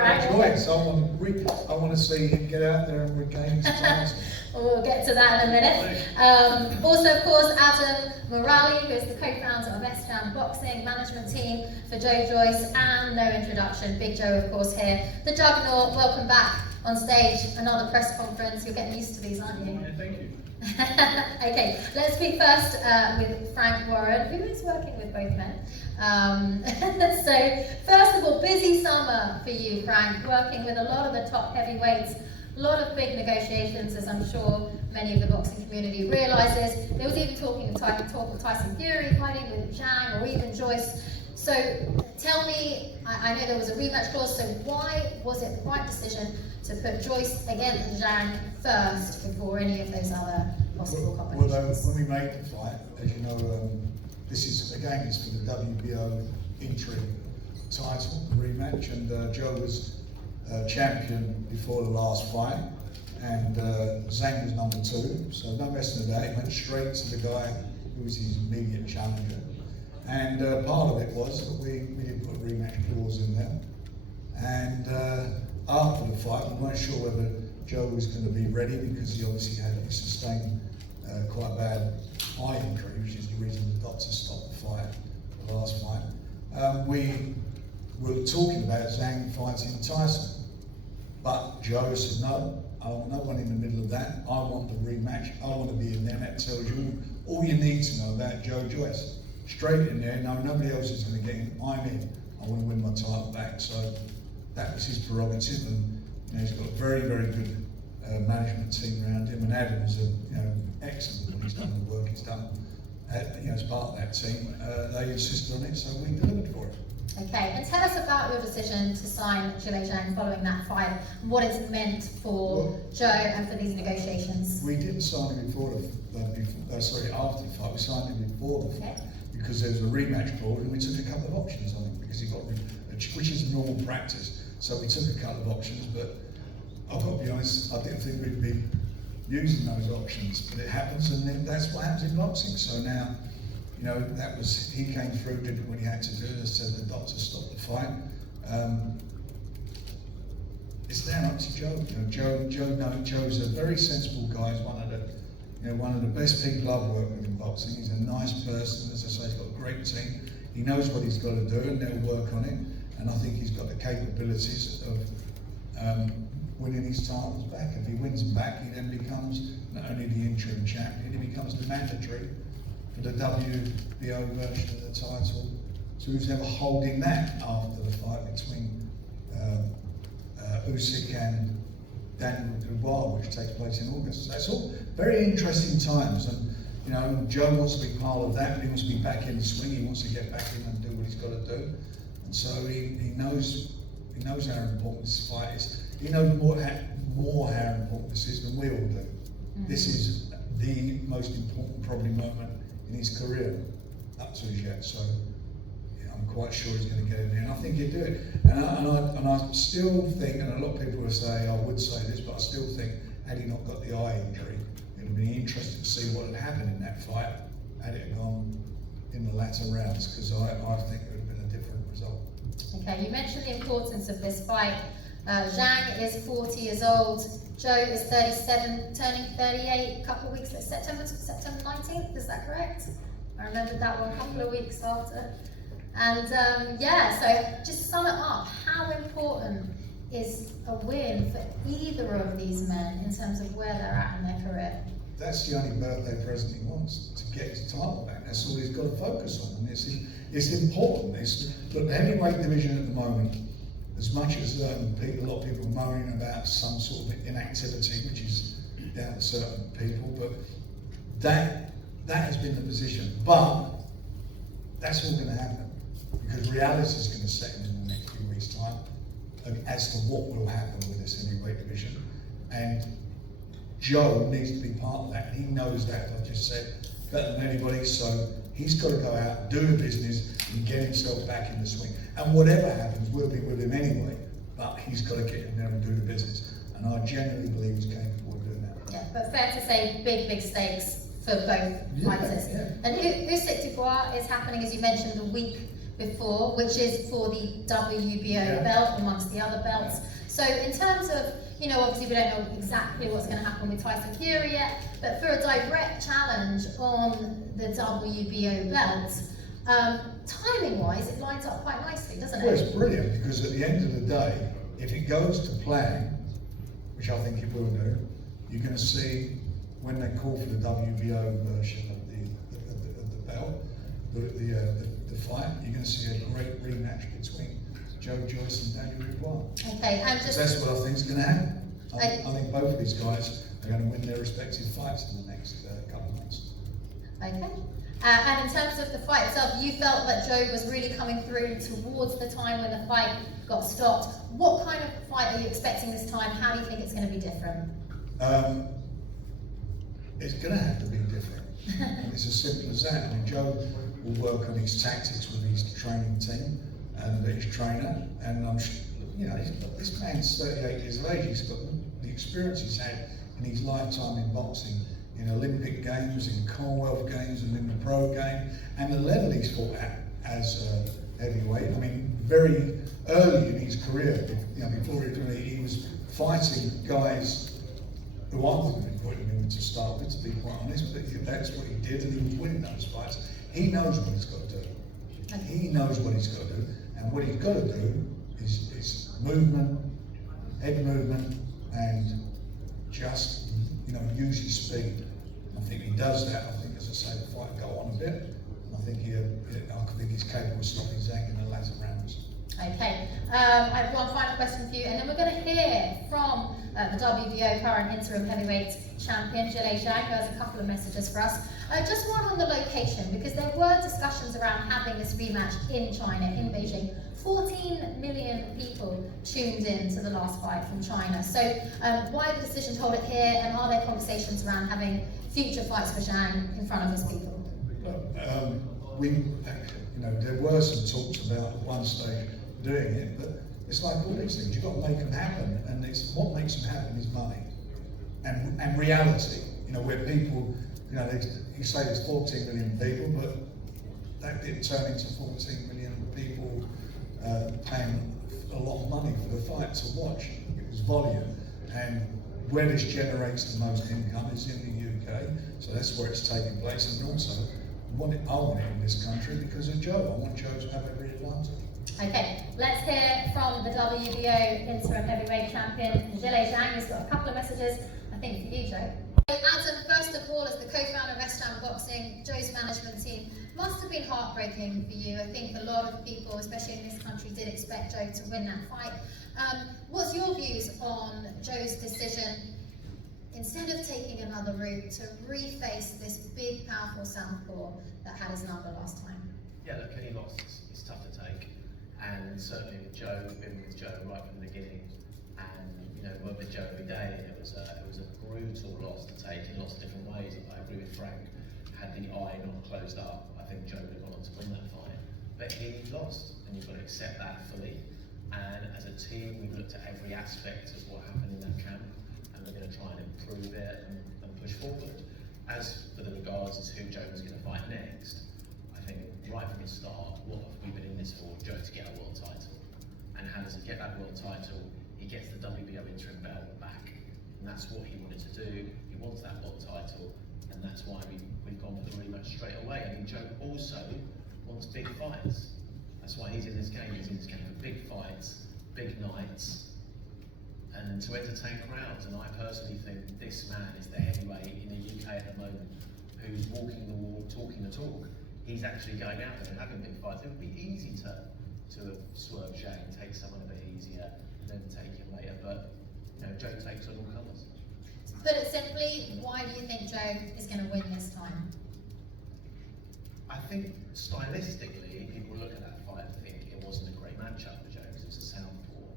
Joyce, I want to see him get out there and regain his titles. We'll get to that in a minute. Also, of course, Adam Morali, who is the co-founder of S-Jam Boxing management team for Joe Joyce, and no introduction, Big Joe, of course, here. The Juggernaut, welcome back on stage. Another press conference. You're getting used to these, aren't you? Yeah, thank you. Okay, let's speak first with Frank Warren, who is working with both men. So, first of all, busy summer for you, Frank, working with a lot of the top heavyweights, a lot of big negotiations, as I'm sure many of the boxing community realises. There was even talk of Tyson Fury fighting with Zhang or even Joyce. So, tell me, I know there was a rematch clause, so why was it the right decision to put Joyce against Zhang first before any of those other possible competitions? Well, when we made the fight, as you know, this is again it's for the WBO interim title, the rematch, and Joe was champion before the last fight, and Zhang was number 2, so no messing about it. He went straight to the guy who was his immediate challenger, and part of it was that we did put a rematch clause in there, and after the fight we weren't sure whether Joe was going to be ready because he obviously had sustained quite a bad eye injury, which is the reason the doctor stopped the fight, the last fight. We were talking about Zhang fighting Tyson, but Joe said no, I want no one in the middle of that. I want the rematch. I want to be in there. And that tells you all you need to know about Joe Joyce. Straight in there. No, nobody else is going to get in. I'm in. I want to win my title back. So that was his prerogative, and he's got a very, very good management team around him. And Adam's excellent when he's done the work he's done. As part of that team, they insisted on it, so we delivered for it. Okay, and tell us about your decision to sign ZHILEI Zhang following that fight, and what it's meant for Joe and for these negotiations. We didn't sign him after the fight. We signed him before the fight because there was a rematch clause, and we took a couple of options on him because he got, which is normal practice. So we took a couple of options, but I've got to be honest, I didn't think we'd be using those options, but it happens, and then that's what happens in boxing. So now, he came through, did what he had to do, as said the doctor stopped the fight. It's now up to Joe. Joe's a very sensible guy. He's one of the best people I've worked with in boxing. He's a nice person, as I say, he's got a great team. He knows what he's got to do, and they'll work on it. And I think he's got the capabilities of winning his titles back. If he wins them back, he then becomes not only the interim champion, he becomes the mandatory for the WBO version of the title. So who's ever holding that after the fight between Usyk and Daniel Dubois, which takes place in August. So it's all very interesting times, and Joe wants to be part of that, but he wants to be back in the swing. He wants to get back in and do what he's got to do, and so he knows how important this fight is. He knows more how important this is than we all do. This is the most important probably moment in his career up to as yet. So I'm quite sure he's going to get in there, and I think he'll do it. And I still think, and a lot of people will say, I would say this, but I still think, had he not got the eye injury, it would be interesting to see what had happened in that fight had it gone in the latter rounds, because I think it would have been a different result. Okay, you mentioned the importance of this fight. Zhang is 40 years old, Joe is 37, turning 38 a couple of weeks, September 19th, is that correct? I remembered that one a couple of weeks after. And so just sum it up, how important is a win for either of these men in terms of where they're at in their career? That's the only birthday present he wants, to get his title back. That's all he's got to focus on, and it's important. Look, the heavyweight division at the moment, as much as a lot of people are moaning about some sort of inactivity, which is down to certain people, but that has been the position. But that's all going to happen, because reality is going to set in the next few weeks' time as to what will happen with this heavyweight division. And Joe needs to be part of that, and he knows that, as I just said, better than anybody. So he's got to go out, do the business, and get himself back in the swing. And whatever happens, we'll be with him anyway, but he's got to get in there and do the business. And I genuinely believe he's capable of doing that. Yeah, but fair to say, big stakes for both fighters. Yeah. And Usyk Dubois is happening, as you mentioned, the week before, which is for the WBO belt amongst the other belts. So in terms of, you know, obviously we don't know exactly what's going to happen with Tyson Fury yet, but for a direct challenge on the WBO belt, timing-wise, it lines up quite nicely, doesn't it? Well, it's brilliant, because at the end of the day, if it goes to plan, which I think it will do, you're going to see when they call for the WBO version of the belt, the fight, you're going to see a great rematch between Joe Joyce and Daniel Dubois. Okay, and just... That's what I think is going to happen. I think both of these guys are going to win their respective fights in the next couple of months. Okay. And in terms of the fight itself, you felt that Joe was really coming through towards the time when the fight got stopped. What kind of fight are you expecting this time? How do you think it's going to be different? It's going to have to be different. It's as simple as that. I mean, Joe will work on his tactics with his training team and his trainer. And I'm sure, you know, this man's 38 years of age. He's got the experience he's had in his lifetime in boxing, in Olympic Games, in Commonwealth Games, and in the pro game, and the level he's fought at as a heavyweight. I mean, very early in his career, you know, before he was fighting guys who I wouldn't have put him in to start with, to be quite honest, but that's what he did, and he was winning those fights. He knows what he's got to do. He knows what he's got to do, and what he's got to do is movement, head movement, and just, you know, use his speed. I think he does that. I think, as I say, the fight will go on a bit. And I think he's capable of stopping Zhang in the latter rounds. Okay, I have one final question for you, and then we're going to hear from the WBO current interim heavyweight champion, ZHILEI Zhang, who has a couple of messages for us. Just one on the location, because there were discussions around having this rematch in China, in Beijing. 14 million people tuned in to the last fight from China. So why the decision to hold it here, and are there conversations around having future fights for Zhang in front of his people? There were some talks about at one stage doing it, but it's like all these things, you've got to make them happen, and it's what makes them happen is money and reality. You know, where people, you know, you say there's 14 million people, but that didn't turn into 14 million people paying a lot of money for the fight to watch. It was volume, and where this generates the most income is in the UK, so that's where it's taking place. And also, I want it in this country because of Joe. I want Joe to have every advantage. Okay, let's hear from the WBO interim heavyweight champion, ZHILEI Zhang, who's got a couple of messages, I think, for you, Joe. Adam, first of all, as the co-founder of Western Boxing, Joe's management team, must have been heartbreaking for you. I think a lot of people, especially in this country, did expect Joe to win that fight. What's your views on Joe's decision, instead of taking another route, to reface this big, powerful southpaw that had his number last time? Yeah, look, any loss is tough to take, and certainly with Joe, we've been with Joe right from the beginning, and you know, we're with Joe every day, and it was a brutal loss to take in lots of different ways. I agree with Frank. Had the eye not closed up, I think Joe would have gone on to win that fight, but he lost, and you've got to accept that fully. And as a team, we've looked at every aspect of what happened in that camp, and we're going to try and improve it and push forward. As for the regards as who Joe was going to fight next, I think right from the start, what have we been in this for? Joe to get a world title. And how does he get that world title? He gets the WBO interim belt back. And that's what he wanted to do. He wants that world title, and that's why we've gone for the rematch straight away. I mean, Joe also wants big fights. That's why he's in this game. He's in this game for big fights, big nights, and to entertain crowds. And I personally think this man is the heavyweight in the UK at the moment who's walking the walk, talking the talk. He's actually going out there and having big fights. It would be easy to swerve Zhang, take someone a bit easier, and then take him later. But you know, Joe takes on all colours. To put it simply, why do you think Joe is going to win this time? I think stylistically, people look at that fight and think it wasn't a great matchup for Joe because it was a southpaw.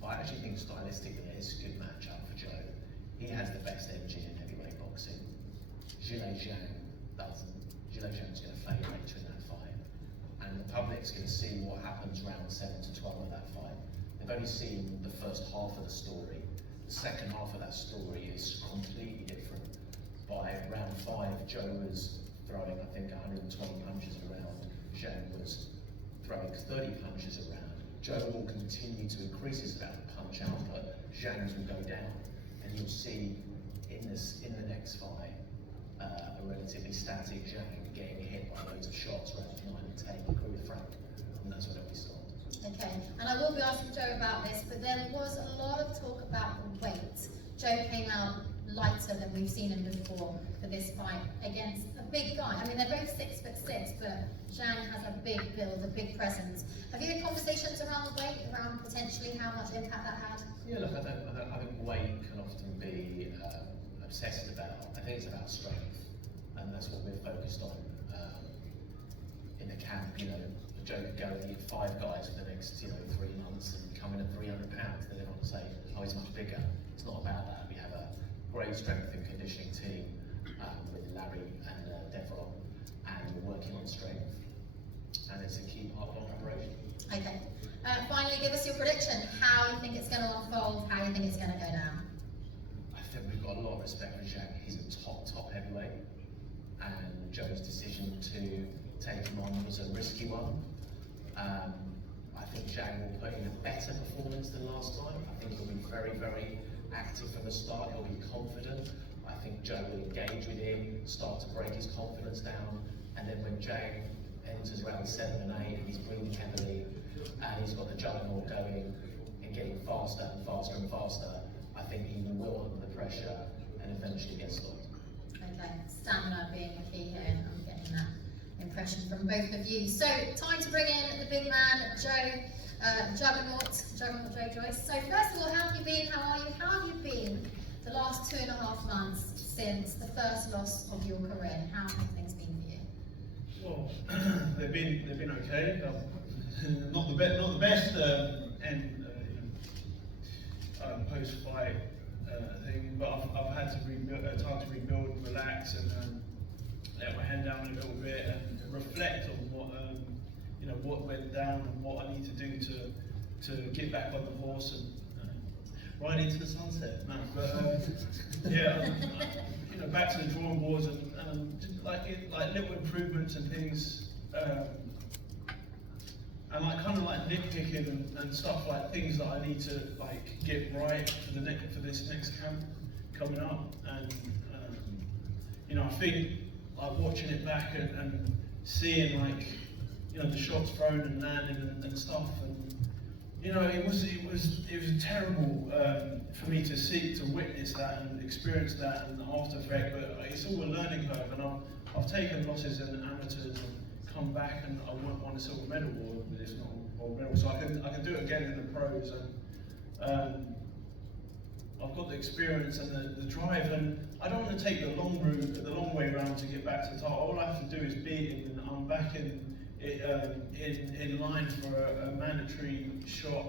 But I actually think stylistically it's a good matchup for Joe. He has the best engine in heavyweight boxing. ZHILEI Zhang doesn't. ZHILEI Zhang's going to fade later in that fight. And the public's going to see what happens round 7 to 12 of that fight. They've only seen the first half of the story. The second half of that story is completely different. By round 5, Joe was throwing, I think, 120 punches around. Zhang was throwing 30 punches around. Joe will continue to increase his amount of punch out, but Zhang's will go down, and you'll see in the next fight a relatively static Zhang getting hit by loads of shots round 9 and 10. Agree with Frank, and that's what we saw. Okay, and I will be asking Joe about this, but there was a lot of talk about the weight. Joe came out lighter than we've seen him before for this fight against a big guy. I mean, they're both 6'6", but Zhang has a big build, a big presence. Have you had conversations around the weight, around potentially how much impact that had? Yeah, look, I think weight can often be obsessed about. I think it's about strength, and that's what we're focused on in the camp. You know, Joe could go and eat 5 guys for the next 3 months and come in at 300 pounds. Then everyone will say, oh, he's much bigger. It's not about that. We have a great strength and conditioning team with Larry and Devron, and we're working on strength, and it's a key part of our preparation. Okay. Finally, give us your prediction. How you think it's going to unfold? How you think it's going to go down? I think we've got a lot of respect for Zhang. He's a top heavyweight, and Joe's decision to take him on was a risky one. I think Zhang will put in a better performance than last time. I think he'll be very active from the start. He'll be confident. I think Joe will engage with him, start to break his confidence down, and then when Zhang enters round 7 and 8, he's breathing heavily, and he's got the juggernaut going and getting faster and faster and faster. I think he will under the pressure and eventually get stopped. Okay, stamina being the key here, and I'm getting that impression from both of you. So, time to bring in the big man, Joe, Juggernaut Joe Joyce. So, first of all, how have you been? How are you? How have you been the last 2.5 months since the first loss of your career? How have things been for you? Well, they've been okay. Not the best post-fight thing, but I've had to rebuild, time to rebuild, relax, and let my head down a little bit and reflect on what went down and what I need to do to get back on the horse and ride into the sunset. No, but back to the drawing boards and like little improvements and things. And kind of nitpicking and stuff, like things that I need to get right for this next camp coming up. And I think watching it back and seeing the shots thrown and landing and stuff, and it was terrible for me to witness that and experience that and the after effect. But it's all a learning curve, and I've taken losses in amateurs and come back, and I won a silver medal, or it's not a gold medal, so I can do it again in the pros, and I've got the experience and the drive, and I don't want to take the long route, the long way around to get back to the title. All I have to do is beat him, and I'm back in line for a mandatory shot.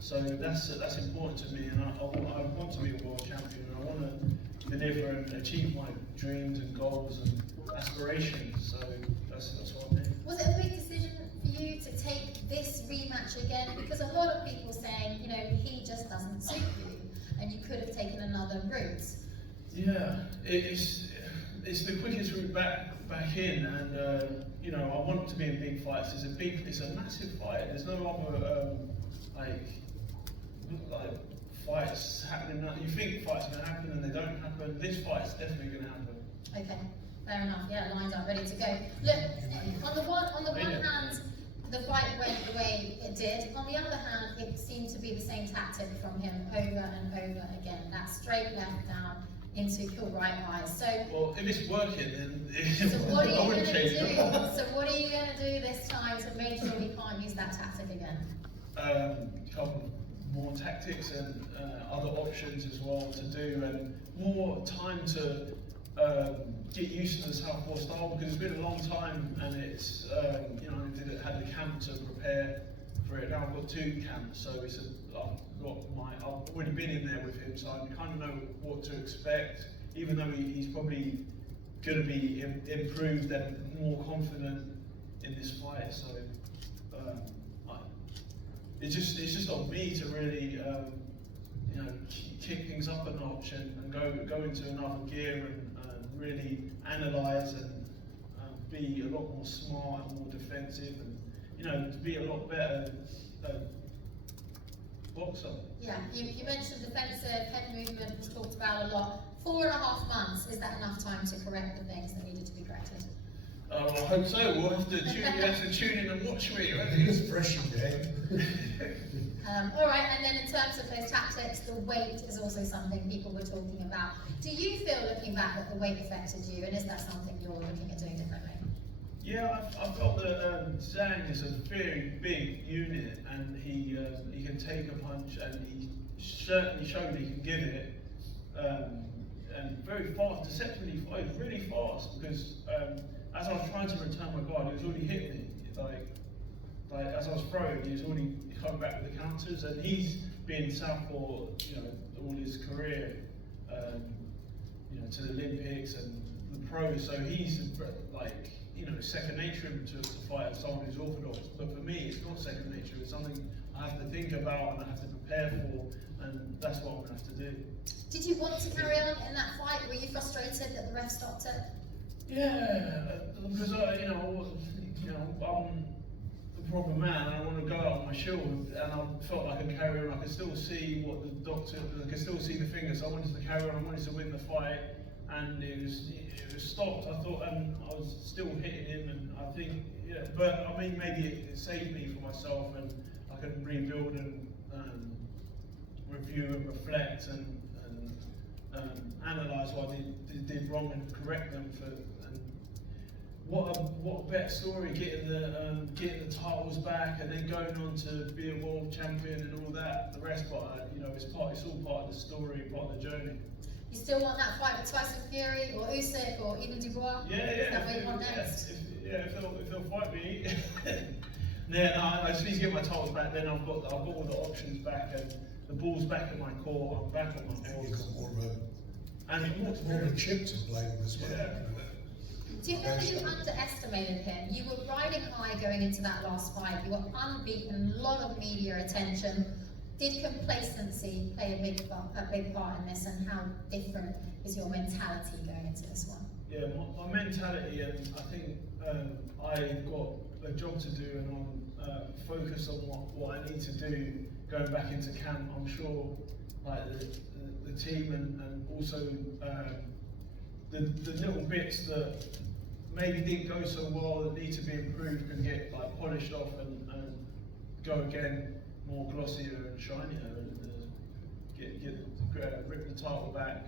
So that's important to me, and I want to be a world champion, and I want to deliver and achieve my dreams and goals and aspirations. So that's what I mean. Was it a big decision for you to take this rematch again? Because a lot of people saying, he just doesn't suit you, and you could have taken another route. Yeah, it's the quickest route back in, and I want to be in big fights. It's a massive fight. There's no other fights happening. You think fights are going to happen and they don't happen. This fight's definitely going to happen. Okay, fair enough. Yeah, lined up, ready to go. Look, on the one hand, the fight went the way it did. On the other hand, it seemed to be the same tactic from him over and over again. That straight left down into your right eye. So, well, if it's working, then so what are you I going wouldn't to change do? it. So what are you going to do this time to make sure he can't use that tactic again? Couple more tactics and other options as well to do, and more time to get used to the southpaw style, because it's been a long time, and it's I had the camp to prepare for it. Now I've got 2 camps, so I've already been in there with him, so I kind of know what to expect. Even though he's probably going to be improved and more confident in this fight, so it's just on me to really kick things up a notch and go into another gear and really analyse and be a lot more smart and more defensive, and to be a lot better boxer. Yeah, you mentioned defensive, head movement was talked about a lot. 4.5 months, is that enough time to correct the things that needed to be corrected? Well, I hope so. We'll have to tune in and watch me, right? It's fresh again. All right, and then in terms of those tactics, the weight is also something people were talking about. Do you feel, looking back, that the weight affected you, and is that something you're looking at doing differently? Yeah, I felt that Zhang is a very big unit, and he can take a punch, and he certainly showed he can give it, and very fast, deceptively fast, really fast, because as I was trying to return my guard, he was already hitting me. Like as I was throwing, he was already coming back with the counters, and he's been southpaw, all his career, to the Olympics and the pros. So he's second nature to fight someone who's orthodox. But for me, it's not second nature. It's something I have to think about and I have to prepare for, and that's what I'm gonna have to do. Did you want to carry on in that fight? Were you frustrated that the ref stopped it? Yeah, because I'm a proper man, and I want to go out on my shield, and I felt like I could carry on. I could still see what the doctor, I could still see the fingers. So I wanted to carry on. I wanted to win the fight, and it was stopped. I thought, and I was still hitting him, and I think, but I mean, maybe it saved me for myself, and I could rebuild and review and reflect and analyse what I did wrong and correct them for. What a better story, getting the titles back and then going on to be a world champion and all that. The rest, but it's all part of the story, part of the journey. You still want that fight with Tyson Fury or Usyk or even Dubois? Yeah. Is that what you want next? If they'll fight me. I just need to get my titles back. Then I've got all the options back and the ball's back at my court. I'm back on my And court. you've got more And of a chip to play with as well. Yeah. Do you feel that you underestimated him? You were riding high going into that last fight. You were unbeaten, a lot of media attention. Did complacency play a big part in this, and how different is your mentality going into this one? Yeah, my mentality, and I think I've got a job to do, and I'm focused on what I need to do going back into camp. I'm sure the team and also the little bits that maybe didn't go so well that need to be improved can get polished off and go again more glossier and shinier and rip the title back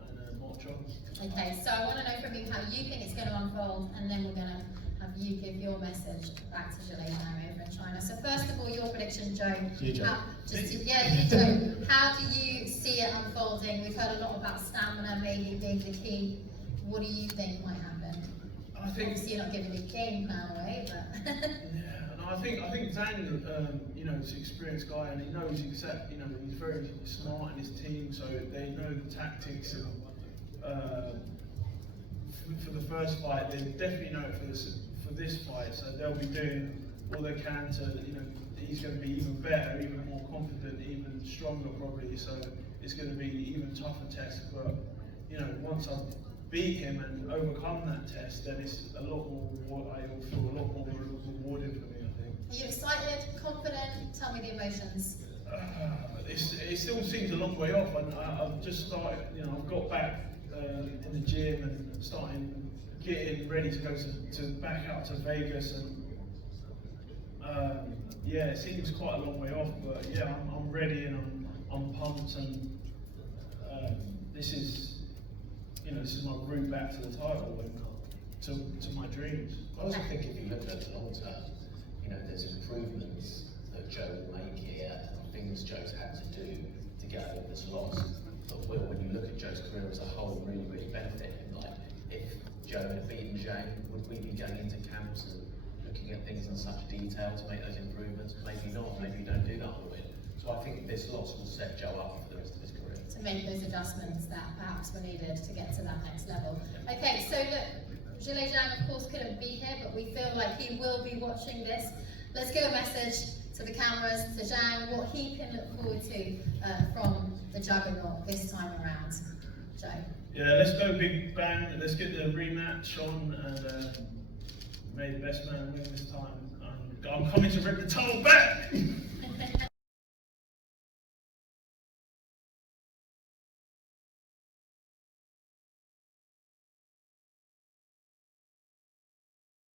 and march on. Okay, so I want to know from you how you think it's going to unfold, and then we're going to have you give your message back to ZHILEI Zhang over in China. So first of all, your prediction, Joe. You, Joe. You, Joe. How do you see it unfolding? We've heard a lot about stamina maybe being the key. What do you think might happen? I think obviously you're not giving the game plan away, but yeah, and I think Zhang, is an experienced guy, and he knows exactly. He's very smart in his team, so they know the tactics. And for the first fight, they definitely know it for this fight, so they'll be doing all they can to. He's going to be even better, even more confident, even stronger probably. So it's going to be an even tougher test. But once I beat him and overcome that test, then it's a lot more. I will feel a lot more rewarding for me, I think. Are you excited, confident? Tell me the emotions. It still seems a long way off, and I've just started. I've got back in the gym and starting getting ready to go to back out to Vegas, and it seems quite a long way off, but yeah, I'm ready and I'm pumped, and this is my route back to the title and to my dreams. I also think if you look at the long term, there's improvements that Joe will make here and things Joe's had to do to get over this loss that will, when you look at Joe's career as a whole, really, really benefit him. Like, if Joe had beaten Zhang, would we be going into camps and looking at things in such detail to make those improvements? Maybe not, maybe you don't do that on the win. So I think this loss will set Joe up for the rest of his career. To make those adjustments that perhaps were needed to get to that next level. Okay, so look, ZHILEI Zhang of course couldn't be here, but we feel like he will be watching this. Let's give a message to the cameras, to Zhang, what he can look forward to from the juggernaut this time around. Joe. Yeah, let's go big bang. Let's get the rematch on, and may the best man win this time. I'm coming to rip the title back.